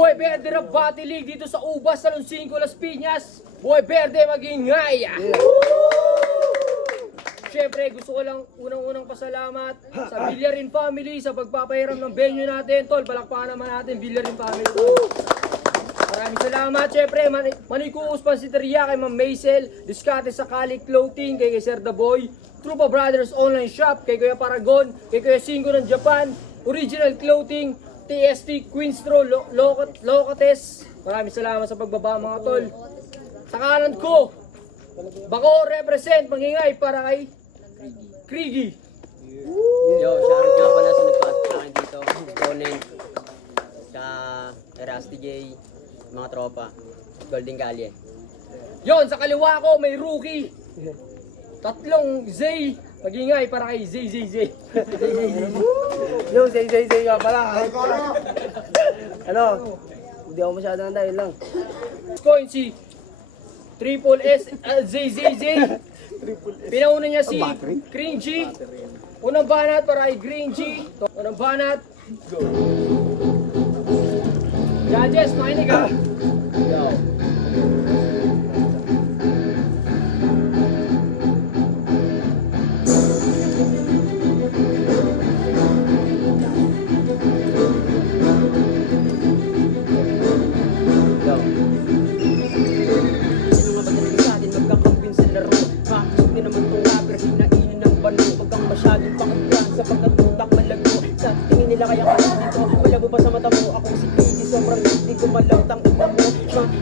Buhay Verde na Bati League dito sa Ubas, Salon 5, Las Piñas. Buhay Verde, mag-ingay! Siyempre, gusto ko lang unang-unang pasalamat sa Villarin family sa pagpapahiram ng venue natin. Tol, balakpakan naman natin, Villarin family. Maraming salamat. Siyempre, Manikuus Pansiteria kay Ma'am Maisel, Discate sa Kali Clothing, kay Sir The Boy, Trupa Brothers Online Shop, kay Kuya Paragon, kay Kuya Cinco ng Japan, Original Clothing, TST, Queenstro, Locates. Maraming salamat sa pagbaba mga tol. Sa kanan ko, Bako represent, mangingay para kay Krigi. Yo, shoutout nga pala sa nagpasok sa akin dito. Exponent, sa Erasti J, mga tropa, Golden Galye. Yon, sa kaliwa ko may rookie. Tatlong Zay, magingay para kay Zay. Yo, say nga pala. Ano? Hindi ako masyado ng dahil lang. Coin si Triple S, Zay. Pinauna niya si Green G. Unang banat para kay Green G. Unang banat. Judges, makinig ka. Yo. Kaya kayo dito, malabo pa sa mata mo. Akong si Krigi, sobrang hindi ko malawtang ina mo.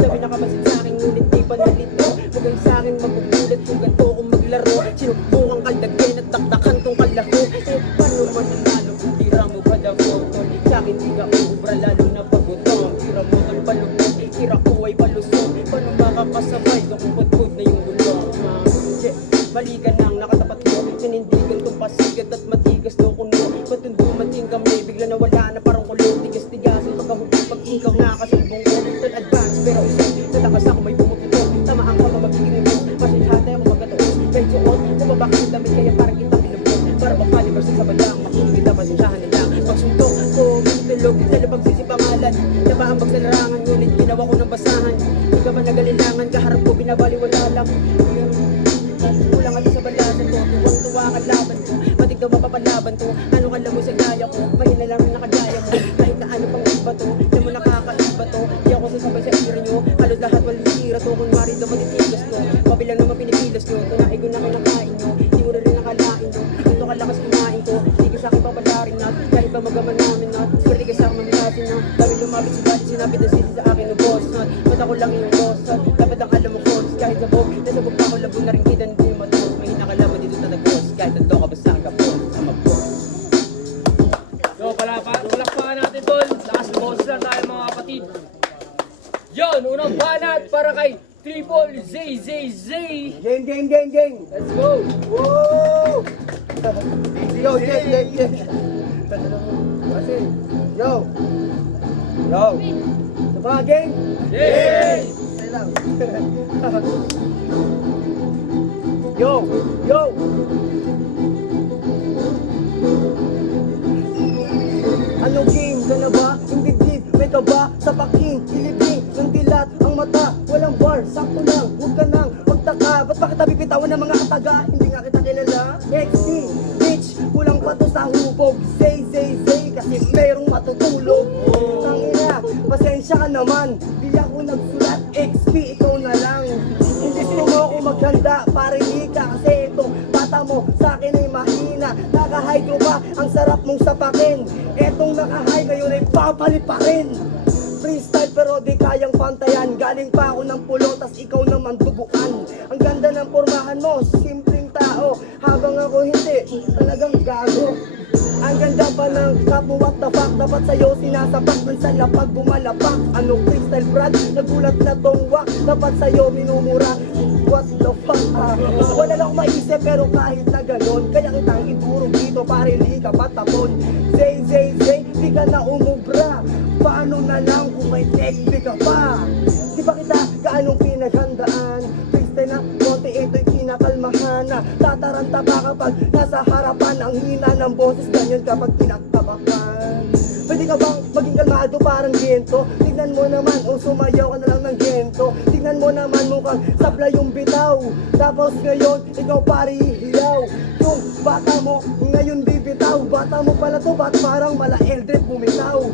Sabi nakabasit sa akin, ngunit di pa nalito. Huwag sa akin magugulat kung ganito kong maglaro. Sinubukang kaldagin at taktakan tong kalaho. Paano mananalo kung tira mo ba daw? Sa akin di ka ubra, lalo na pagutong. Tira mo tol palubog, tira ko ay palusog. Paano makakasabay kung budbud na yung gulong? Mali ka nang nakatapat ko, sinindigan tong pasigat at matigas do kuno. Patundo mating kami, bigla na wala na parang kulong. Tigas-tigasin pagkahubog, pag ikaw nakasalubong ko. Don't advance, pero isa, natakas ako may pumupito. Tamaan ka pa magiging ibig, masinhatay ako magkatuos. Kahit suot, bumabakit ang damit, kaya parang kitang pinubog. Para bang kalibas sa badang, makinig kita, pasensyahan nila. Pagsuntok ko, tulog, lalo pagsisipangalan. Nabaambag sa larangan, ngunit ginawa ko ng basahan. Di ka man nagalilangan, kaharap ko, binabaliwala lang. Kulang at sa balasan ko, tuwang-tuwa ang laban ko. Matig daw mapapalaban to, ano ka lang mo sa gaya ko. Mahina lang na nakagaya mo, kahit na ano pang iba to. Di mo nakakaiba to, di ako sasabay sa ira nyo. Halos lahat walang tira to, kung mari daw matitigas to. Pabilang naman pinipilas nyo, tunahin ko na kinakain nyo. Di mo na rin nakalain nyo, ito kalakas kumain ko. Di ka sa'kin papalarin na, kahit pa magaman namin na. Swerte ka sa'kin mamilasin na, dami lumapit si dati, sinapit na sisi sa akin ng boss na. Mata ko lang yung boss na, dapat ang alam mo boss. Kahit sabog, nasabog pa ako, labo na rin kita. Kahit nandun ka basta ka po, ang mag-boss. So, palakpakan natin tol. Last boss lang tayo mga kapatid. Yon, unang banat para kay Triple Z. Gang. Let's go. Woo! Yo, gang. Kasi, yo. Sa mga gang. Yay! Say lang. Yo. Ano game ka na ba? Hindi deep, may ka ba? Sa paking, ilibing, ng dilat, ang mata, walang bar, sakto lang, huwag ka nang magtaka. Ba't bakit bitawan ng mga kataga? Hindi nga kita kilala. XD, bitch, kulang pa to sa hubog. Say, kasi mayroong matutulog. Tangina, pasensya ka naman, di ako nagsulat. XP, ikaw na lang. Hindi mo ako maghanda, parinig ka. Kasi itong bata mo sa akin ay mahina. Naka-hydro pa, ang sarap mong sapakin. Etong naka-high ngayon ay papalit pa rin. Freestyle pero di kayang pantayan. Galing pa ako ng pulo, tas ikaw naman duguan. Ang ganda ng pormahan mo, simpleng tao. Habang ako hindi, talagang gago. Ang ganda pa ng kapo, what the fuck. Dapat sa'yo sinasapak, man sa lapag bumalapak. Ano freestyle brad, nagulat na tong wak. Dapat sa'yo minumura, what the fuck. Wala lang maisip pero kahit na ganon, kaya kitang iturog dito pare di ka patapon. Zay, di ka na umubra. Paano na lang kung may teknik ka pa? Di ba kita gaanong pinaghandaan? Freestyle na konti ito'y kinakalmahan na. Tataranta ba kapag nasa harapan? Ang hina ng boses ganyan kapag kinaktabakan. Pwede ka bang maging kalmado? masyado parang gento. Tignan mo naman, o sumayaw ka na lang ng gento. Tignan mo naman, mukhang sabla yung bitaw. Tapos ngayon, ikaw pare hilaw. Yung bata mo, ngayon bibitaw. Bata mo pala to, ba't parang mala Eldred bumitaw?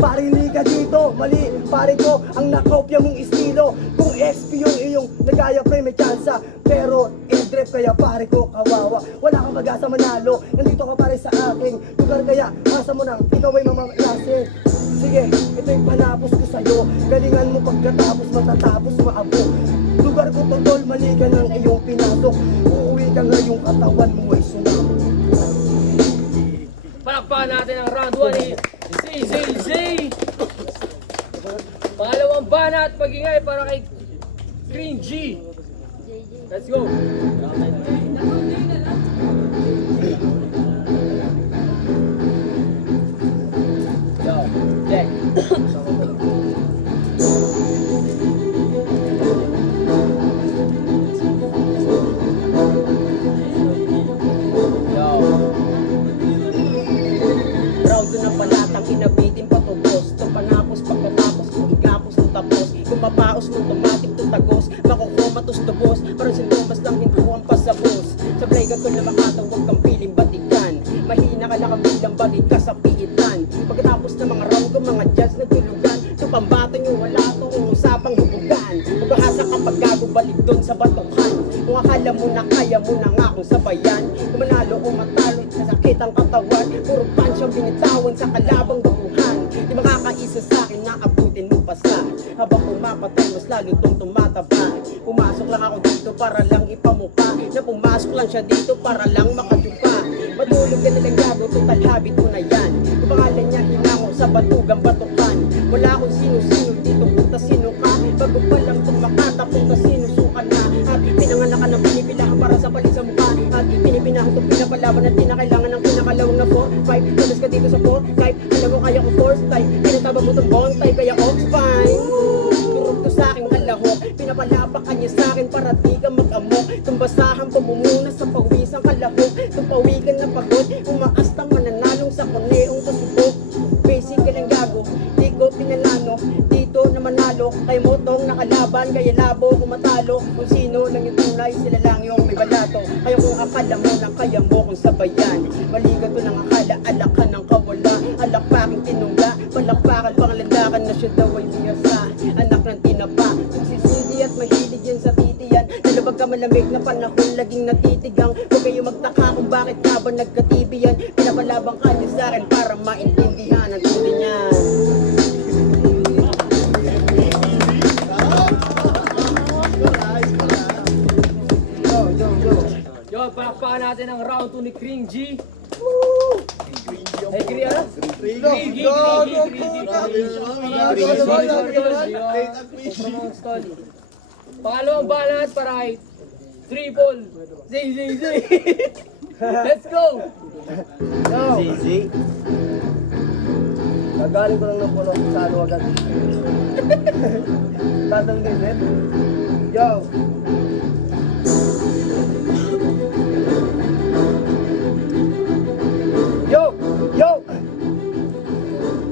Parili ka dito, mali pare ko ang nakopya mong estilo. Kung XP yung iyong nagaya pre may tsansa, pero Eldred kaya pare ko kawawa. Wala kang mag-asa manalo, nandito ka pare sa aking lugar kaya asa mo nang ikaw ay mamaklase. Sige, ito yung panapos ko sa'yo. Galingan mo pagkatapos matatapos maabo. Lugar ko totol, mali ka ng iyong pinasok. Uuwi ka ngayong katawan mo ay sumamo. Palakpakan natin ang round 1 ni ZZZ. Pangalawang banat, pag-ingay para kay Green G. Let's go. Yo, Jack. Yo. Proud na palatang inabitin patubos. Ito panapos pagkatapos kung igapos to tapos. Kung mapaos mo automatic to tagos. Makukumatos to boss. Parang sintomas lang hintuan pa sa boss. Sa play ka ko na makataw, huwag kang piling batikan. Mahina ka nakabilang bagay ka sa piitan. Pagkatapos ng mga round ko, mga judge nagtulugan. Ito pambata nyo, wala itong usapang hubugan. Magbahasa kapag gago, balik doon sa batukan. Kung akala mo na kaya mo na nga akong sabayan. Kung manalo o matalo, nasakit ang katawan. Puro punch ang binitawan sa kalabang buruhan. Di makakaisa sa akin na abutin mo pa sa. Habang pumapatay, mas lalo itong tumataba. Pumasok lang ako dito para lang ipamukha. Na pumasok lang siya dito para lang makajupa. Matulog ka nilang gago, total habit mo na yan. Yung pangalan niya hinango sa batugang batukan. Wala akong sino-sino dito, puta sino ka. Bago pa lang itong makatapong na sinusuka na. At pinanganak ka ng pinipilahan para sa palit sa mukha. At pinipinahan itong pinapalaban at pinakailangan ng pinakalawang na 4-5. Tulas ka dito sa 4-5, alam mo kaya ko force type. Pinataba mo itong bond type, kaya ox fine. Turog to sa aking kalahok, pinapalapak ka niya sa akin para di ka mag-amok. Tumbasahan pa mo muna sa pawisang kalahok. Tumpawigan na pagod, umaas na mananalong sa kuneong pasubok. Basic ka lang gago, di ko pinanano. Dito na manalo, kay motong nakalaban. Kaya labo kung matalo, kung sino lang yung tunay, sila lang yung may balato. Kaya kung akala mo lang kaya mo kung sabayan. Mali ka to ng akala, alak ka ng kawala. Alak pa aking tinungga, palakpakan pangalandakan na siya daw ay biyasa. Anak ng tinapa, magsisisi at mahilig yan sa titiyan. Nalabag ka malamig na panahon, laging natitigang. Huwag kayo magtaka kung bakit ka ba nagkatibiyan. Pinapalabang ka niyo sa akin para maintindihan ang tunay niyan. Yo, palakpakan natin ang round 2 ni Green G. Hey, Green, ano? Green G. Pangalawang banat para kay Triple ZZZ. Let's go! Zizi. Nagaling ko lang ng pulo sa ano agad. Tatang din, eh. Yo! Yo! Yo!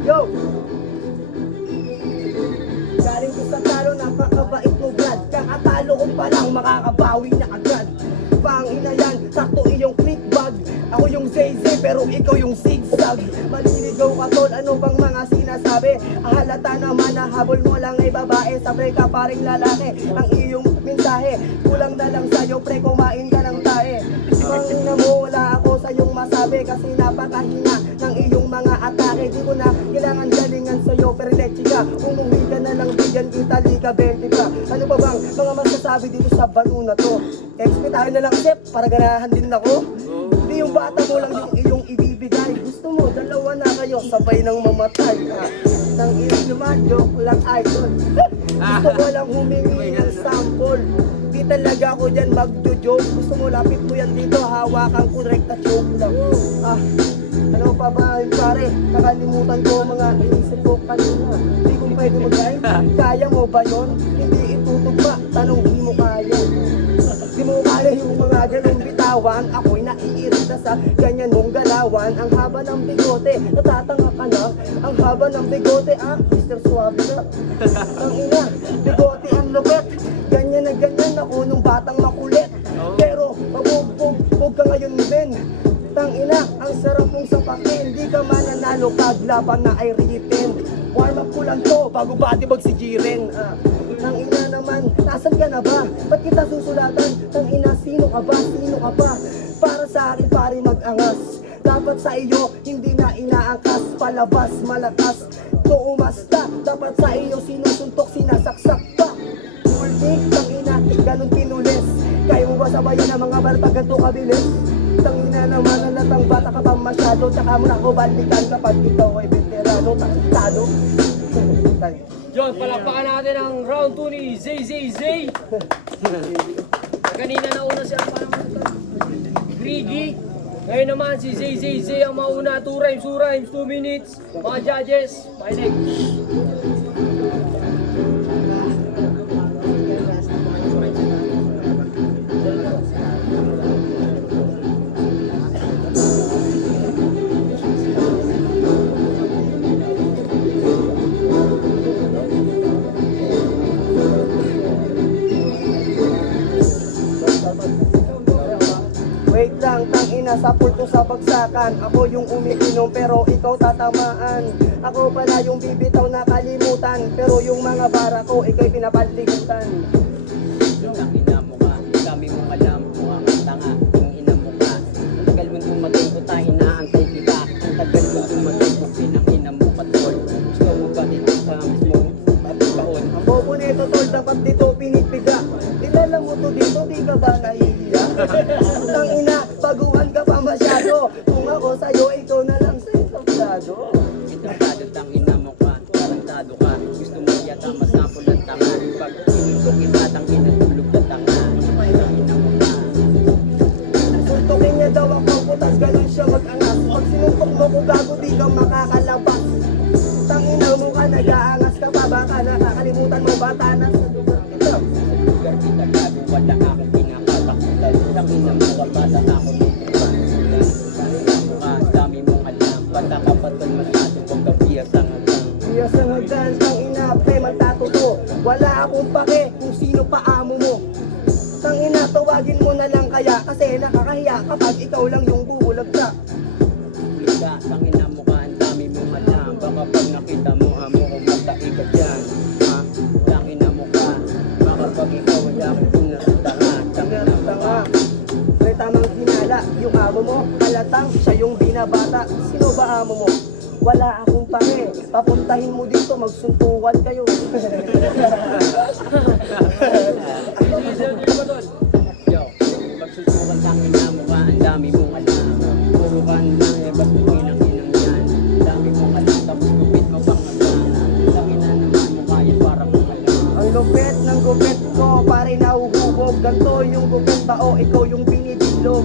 Yo! Galing ko sa talo, napakabait mo Brad. Kakatalo ko pa lang, makakabawi na agad. Pangina yan, sakto iyong click bag. Ako yung ZZ pero ikaw yung zigzag. Maliligaw ka tol, ano bang mga sinasabi? Halata naman na habol mo lang ay babae. Sabi ka paring lalaki, ang iyong mensahe. Kulang na lang sa'yo pre, kumain ka ng tae. Pangina mo, wala ako sa iyong masabi. Kasi napakahina ng iyong mga atake. Di ko na kailangan galingan sa'yo, pero leche ka. Umuwi ka na lang, bigyan kita, liga 20 pa. Ano pa bang mga masasabi dito sa bano na to? Expect tayo na lang chef, para ganahan din ako. Di yung bata mo lang yung iyong ibibigay. Gusto mo, dalawa na kayo, sabay nang mamatay. Nang iyong naman, joke lang idol. Gusto ko lang humingi ng sample. Di talaga ako dyan magjo-joke. Gusto mo, lapit mo yan dito, hawakan ko direct na joke lang. Ano pa ba yung pare? Nakalimutan ko mga inisip ko kanina. Hindi ko pwede mag-live. Kaya mo ba yun? Hindi itutugma. Tanong, di mo kaya. Di mo kaya yung mga ganong bitawan. Ako'y naiirita. nakita sa ganyan mong galawan. Ang haba ng bigote, natatanga ka na. Ang haba ng bigote, Mr. Suave na. Ang ina, bigote ang lupet. Ganyan na ganyan ako nung batang makulit. Pero mabugbog ka ngayon din. Tang ina, ang sarap mong sapakin. Di ka mananalo paglaban na ay written. Warm up ko lang to bago batibag si Jiren. Tang ina naman, nasan ka na ba? Ba't kita susulatan? Tang ina, sino ka ba? Sino ka pa? Para sa akin pare mag-angas. Dapat sa iyo, hindi na inaangkas. Palabas, malakas, tuumasta. Dapat sa iyo, sinusuntok, sinasaksak pa. Multi, tang ina, ganun pinulis. Kaya mo ba sabayan ng mga bata ganito kabilis? Tang ina naman, nalatang bata ka pa masyado. Tsaka mo na ako balikan kapag ikaw ay veterano. Taktado. Yun, palakpakan natin ang round 2 ni Zay Zay Zay. Kanina nauna siya para Griggy. Ngayon naman si Zay Zay Zay ang mauna. 2 rhymes, 2 minutes. Mga judges, pakinig. Wait lang, tang ina, sa pulto sa bagsakan. Ako yung umiinom pero ikaw tatamaan. Ako pala yung bibitaw na kalimutan. Pero yung mga bara ko, ikaw'y pinapaligutan. Ang ina mo ka, dami mong alam kung ang tanga, ang ina mo ka. Ang tagal mong dumating ko tayo inaantay kita. Ang tagal mong dumating ko pinang ina mo ka tol. Gusto mo ba dito sa mismong baon? Ang bobo nito tol, dapat dito pinigpiga. Dilala mo to dito, di ka ba nahihiya? Tang ina, baguhan ka pa masyado. Kung ako sa'yo, ikaw na lang sa entablado. Tarantado tang ina mo ka, tarantado ka. Gusto mo yata masample ang tanga. Pag sinuntok kita tang ina tulog na tanga. Tang ina mo ka. Suntukin niya daw ang pangkutas, ganun siya mag-angas. Pag sinuntok mo ko gago, di ka makakalabas. Tang ina mo ka, nag-aangas ka pa. Baka nakakalimutan mo bata na sa lugar kita. Lugar kita gago, wala akong pinakatakutan. Tang ina mo ka, bata ako dito. Tang ina mo ka, dami mong alam. Bata ka pa tol, masyado kong kabiya sa hanggang. Iya sa hagdan, tang ina, pre, magtatuto. Wala akong pake kung sino pa amo mo. Tang ina, tawagin mo na lang kaya. Kasi nakakahiya kapag ikaw lang yung bubulagta. Luga, tang ina mo ka, ang dami mong alam. Baka pag nakita mo, amo ko magtai ka dyan. Ha? Tang ina mo ka, baka pag ikaw wala akong pinasatahan. Tang ina mo ka. Tanga, pre, tamang hinala. Yung amo mo, halatang siya yung binabata. Sino ba amo mo? Wala akong pake. Papuntahin mo dito, magsuntukan kayo. Yo, pagsusukan tang ina mo ka, ang dami mong alam. Puro ka lang, bas mo inang inang yan. Dami mong alam, tapos gupit mo pang alam. Tang ina naman mo kaya para mong alam. Ang lupit ng gupit ko, pare nahuhubog. Ganto yung gupit ba o ikaw yung binibilog?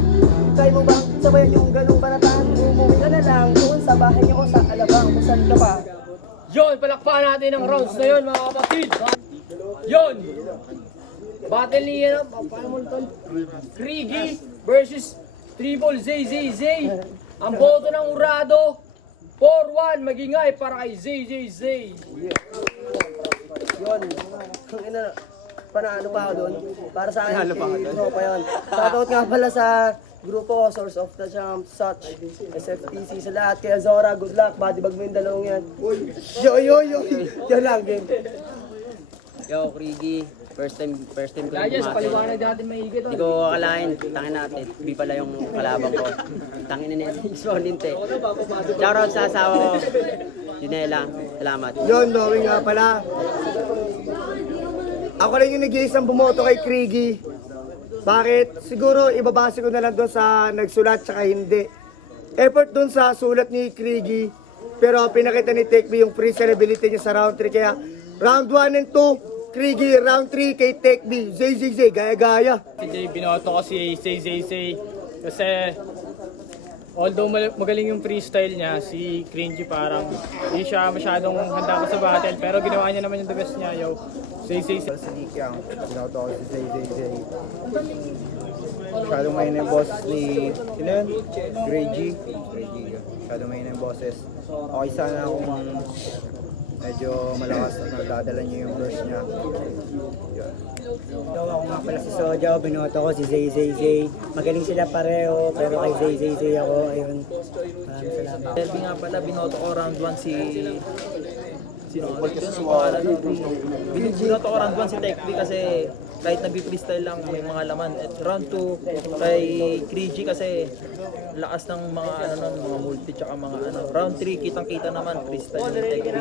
Kaya mo bang sabayan yung ganung banataan? Umuwi ka na lang doon sa bahay niyo o sa alabang kung saan ka pa. Yun, palakpakan natin ang rounds na yun mga kapatid. Yun. Battle ni paano mo ito? Griggy versus Triple Zay Zay Zay. Ang boto ng Urado, 4-1 magingay para kay Zay Zay Zay. Yun. Ang ina, panalo pa ako doon. Para sa akin, ikaw pa yun. Shoutout nga pala sa grupo, Source of the Champ, Such, SFTC sa lahat. Kaya Zora, good luck. Body bag mo yung dalawang yan. Yo. Yan lang, game. Yo, Krigi, first time ko Judges, lumaki. paliwanag natin maigit. Hindi ko akalain, tangin natin, di pala yung kalabang ko. Tangin na nito, exponente. Shoutout sa asawa ko, Junela, salamat. Yun, knowing nga pala. Ako lang yung nag-iisang bumoto kay Krigi. Bakit? Siguro ibabase ko na lang doon sa nagsulat tsaka hindi. Effort doon sa sulat ni Krigi. Pero pinakita ni Tekbi yung pre-sellability niya sa round 3. Kaya round 1 and 2, Krigi. Round 3 kay Tekbi. Zay, gaya-gaya. Si Jay, binoto ko si Say kasi Although magaling yung freestyle niya, si Cringy parang hindi siya masyadong handa pa sa battle. Pero ginawa niya naman yung the best niya, yo. Say. Si Likyang, binoto ko si Zay. Masyadong may na yung boses ni, sino yun? Grey G. Masyadong may na yung boses. Okay sana kung medyo malakas at nadadala niya yung verse niya. Yun. So, ako nga pala si Sojo, binoto ko si Zay. Magaling sila pareho, pero kay Zay ako. Ayun. Maraming salamat. Derby nga pala, binoto ko round 1 si... Sino ulit yun? Ang pangalan nun? Binoto ko round 1 si Tech B kasi kahit nag-freestyle lang may mga laman. At round 2 kay Krigi kasi lakas ng mga ano mga multi tsaka mga ano. Round 3 kitang-kita naman freestyle ni Tech B.